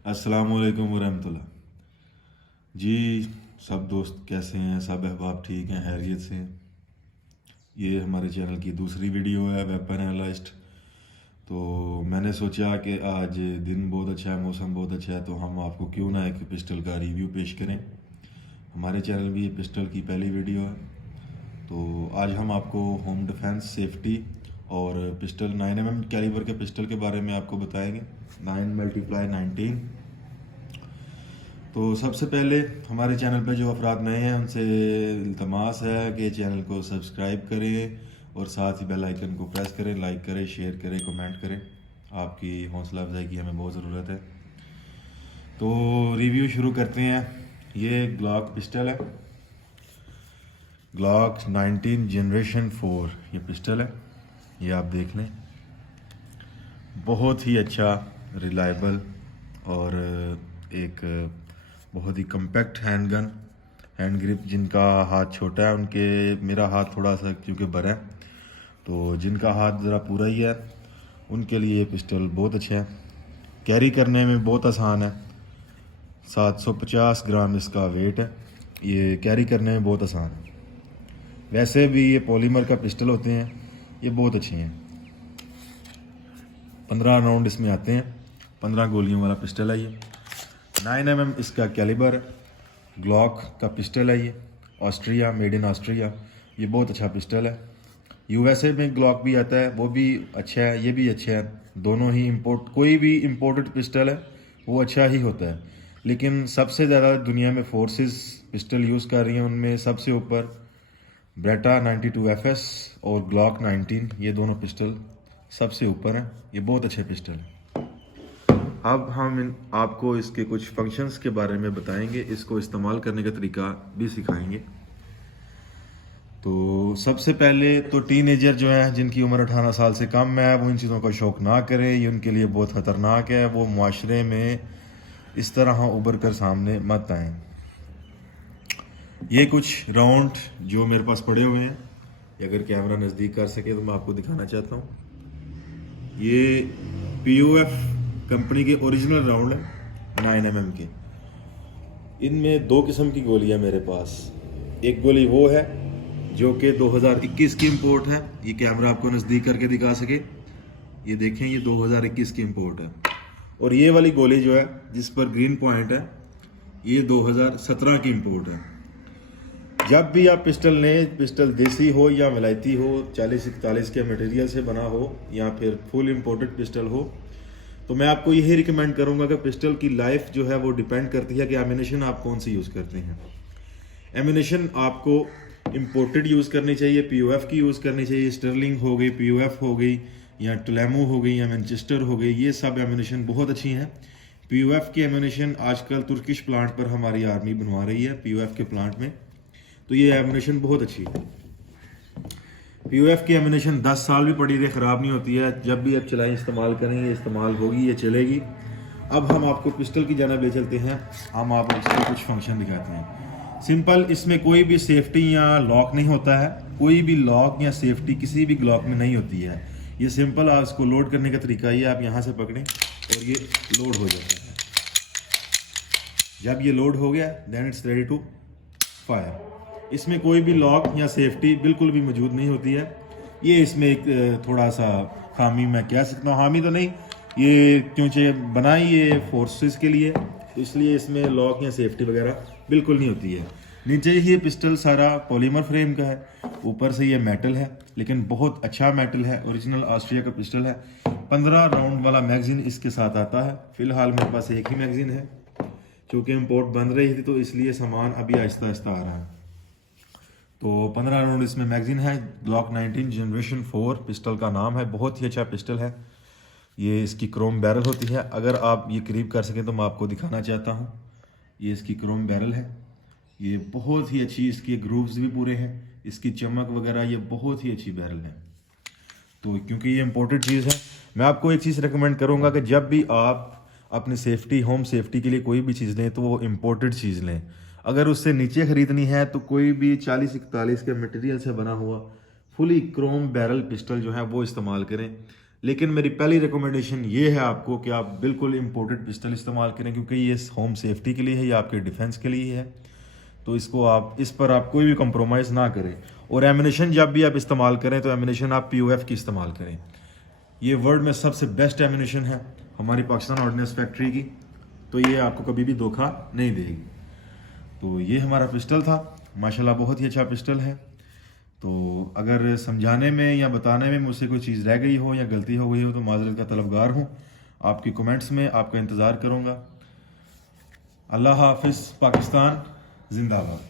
अस्सलामुअलैकुम वरहमतुल्लाह जी। सब दोस्त कैसे हैं? सब अहबाब ठीक हैं, खैरियत से हैं। ये हमारे चैनल की दूसरी वीडियो है वेपन एनालिस्ट। तो मैंने सोचा कि आज दिन बहुत अच्छा है, मौसम बहुत अच्छा है, तो हम आपको क्यों ना एक पिस्टल का रिव्यू पेश करें। हमारे चैनल में ये पिस्टल की पहली वीडियो है। तो आज हम आपको होम डिफेंस, सेफ्टी और पिस्टल 9mm कैलिबर के पिस्टल के बारे में आपको बताएंगे। 9x19। तो सबसे पहले हमारे चैनल पर जो अफराद नए हैं उनसे इल्तमास है कि चैनल को सब्सक्राइब करें और साथ ही बेल आइकन को प्रेस करें, लाइक करें, शेयर करें, कमेंट करें। आपकी हौसला अफजाई की हमें बहुत ज़रूरत है। तो रिव्यू शुरू करते हैं। ये ग्लॉक पिस्टल है, ग्लॉक 19 जनरेशन 4 ये पिस्टल है। ये आप देख लें, बहुत ही अच्छा, रिलायबल और एक बहुत ही कम्पैक्ट हैंडगन, हैंड ग्रिप। जिनका हाथ छोटा है उनके, मेरा हाथ थोड़ा सा क्योंकि बड़ा है, तो जिनका हाथ ज़रा पूरा ही है उनके लिए ये पिस्टल बहुत अच्छा है। कैरी करने में बहुत आसान है, 750 ग्राम इसका वेट है। ये कैरी करने में बहुत आसान है। वैसे भी ये पॉलीमर का पिस्टल होते हैं, ये बहुत अच्छे हैं। 15 राउंड इसमें आते हैं, 15 गोलियों वाला पिस्टल है ये। 9mm इसका कैलिबर है। ग्लॉक का पिस्टल है ये, ऑस्ट्रिया, मेड इन ऑस्ट्रिया। ये बहुत अच्छा पिस्टल है। यूएसए में ग्लॉक भी आता है, वो भी अच्छा है, ये भी अच्छा है। दोनों ही इंपोर्ट, कोई भी इंपोर्टेड पिस्टल है वो अच्छा ही होता है। लेकिन सबसे ज़्यादा दुनिया में फोर्सेस पिस्टल यूज़ कर रही हैं, उनमें सबसे ऊपर ब्रेटा 92FS और ग्लॉक 19, ये दोनों पिस्टल सबसे ऊपर हैं। ये बहुत अच्छे पिस्टल हैं। अब हम आपको इसके कुछ फंक्शंस के बारे में बताएंगे, इसको इस्तेमाल करने का तरीका भी सिखाएंगे। तो सबसे पहले तो टीनेजर जो है, जिनकी उम्र 18 साल से कम है, वो इन चीज़ों का शौक़ ना करें। ये उनके लिए बहुत ख़तरनाक है। वो मुआशरे में इस तरह उभर कर सामने मत आएँ। ये कुछ राउंड जो मेरे पास पड़े हुए हैं, अगर कैमरा नज़दीक कर सके तो मैं आपको दिखाना चाहता हूँ। ये POF कंपनी के ओरिजिनल राउंड है 9mm के। इनमें दो किस्म की गोलियां मेरे पास। एक गोली वो है जो कि 2021 की इंपोर्ट है। ये कैमरा आपको नज़दीक करके दिखा सके, ये देखें, ये 2021 की इंपोर्ट है। और ये वाली गोली जो है जिस पर ग्रीन पॉइंट है, ये 2017 की इंपोर्ट है। जब भी आप पिस्टल लें, पिस्टल देसी हो या विलायती हो, 40-41 के मटेरियल से बना हो या फिर फुल इंपोर्टेड पिस्टल हो, तो मैं आपको यही रिकमेंड करूंगा कि पिस्टल की लाइफ जो है वो डिपेंड करती है कि एमिनेशन आप कौन सी यूज़ करते हैं। एमिनेशन आपको इंपोर्टेड यूज़ करनी चाहिए, POF की यूज़ करनी चाहिए। स्टर्लिंग हो गई, POF हो गई, या टुलेमो हो गई, या मैनचेस्टर हो गई, ये सब एमिनेशन बहुत अच्छी हैं। POF की एमिनेशन आजकल तुर्किश प्लांट पर हमारी आर्मी बनवा रही है, POF के प्लांट में, तो ये एमिनेशन बहुत अच्छी है। POF की एमिनेशन 10 साल भी पड़ी रहे, ख़राब नहीं होती है। जब भी आप चलाएं, इस्तेमाल करें, ये इस्तेमाल होगी, ये चलेगी। अब हम आपको पिस्टल की जानिब ले चलते हैं। हम आपको इसके कुछ फंक्शन दिखाते हैं। सिंपल, इसमें कोई भी सेफ्टी या लॉक नहीं होता है। कोई भी लॉक या सेफ्टी किसी भी ग्लॉक में नहीं होती है। ये सिंपल, आप इसको लोड करने का तरीका ये, आप यहाँ से पकड़ें और ये लोड हो जाता है। जब ये लोड हो गया, then it's ready to fire. इसमें कोई भी लॉक या सेफ्टी बिल्कुल भी मौजूद नहीं होती है। ये इसमें एक थोड़ा सा खामी मैं कह सकता हूँ, हामी तो नहीं, ये क्योंकि बनाई ये फोर्सेस के लिए, तो इसलिए इसमें लॉक या सेफ्टी वगैरह बिल्कुल नहीं होती है। नीचे ये पिस्टल सारा पॉलीमर फ्रेम का है, ऊपर से ये मेटल है, लेकिन बहुत अच्छा मेटल है, ओरिजिनल ऑस्ट्रिया का पिस्टल है। 15 राउंड वाला मैगजीन इसके साथ आता है। फिलहाल मेरे पास एक ही मैगजीन है, क्योंकि इम्पोर्ट बन रही थी, तो इसलिए सामान अभी आहिस्ता आहिस्ता आ रहा है। तो 15 राउंड इसमें मैगजीन है। ग्लॉक 19 जनरेशन 4 पिस्टल का नाम है। बहुत ही अच्छा पिस्टल है। ये इसकी क्रोम बैरल होती है। अगर आप ये करीब कर सकें तो मैं आपको दिखाना चाहता हूँ। ये इसकी क्रोम बैरल है। ये बहुत ही अच्छी, इसके ग्रूव्स भी पूरे हैं, इसकी चमक वगैरह, ये बहुत ही अच्छी बैरल है। तो क्योंकि ये इम्पोर्टेड चीज़ है, मैं आपको एक चीज़ रिकमेंड करूँगा कि जब भी आप अपनी सेफ्टी, होम सेफ्टी के लिए कोई भी चीज़ लें तो वो इम्पोर्टेड चीज़ लें। अगर उससे नीचे ख़रीदनी है तो कोई भी 40-41 के मटेरियल से बना हुआ फुली क्रोम बैरल पिस्टल जो है वो इस्तेमाल करें। लेकिन मेरी पहली रिकमेंडेशन ये है आपको कि आप बिल्कुल इम्पोर्टेड पिस्टल इस्तेमाल करें, क्योंकि ये होम सेफ्टी के लिए है, या आपके डिफेंस के लिए है। तो इसको आप इस पर आप कोई भी कंप्रोमाइज़ ना करें। और एमिनेशन जब भी आप इस्तेमाल करें तो एमिनेशन आप POF की इस्तेमाल करें। ये वर्ल्ड में सबसे बेस्ट एमिनेशन है हमारी पाकिस्तान ऑर्डिनेंस फैक्ट्री की, तो ये आपको कभी भी धोखा नहीं देगी। तो ये हमारा पिस्टल था, माशाल्लाह बहुत ही अच्छा पिस्टल है। तो अगर समझाने में या बताने में मुझसे कोई चीज़ रह गई हो या गलती हो गई हो तो माजरत का तलबगार हूँ। आपकी कमेंट्स में आपका इंतज़ार करूँगा। अल्लाह हाफिज़। पाकिस्तान जिंदाबाद।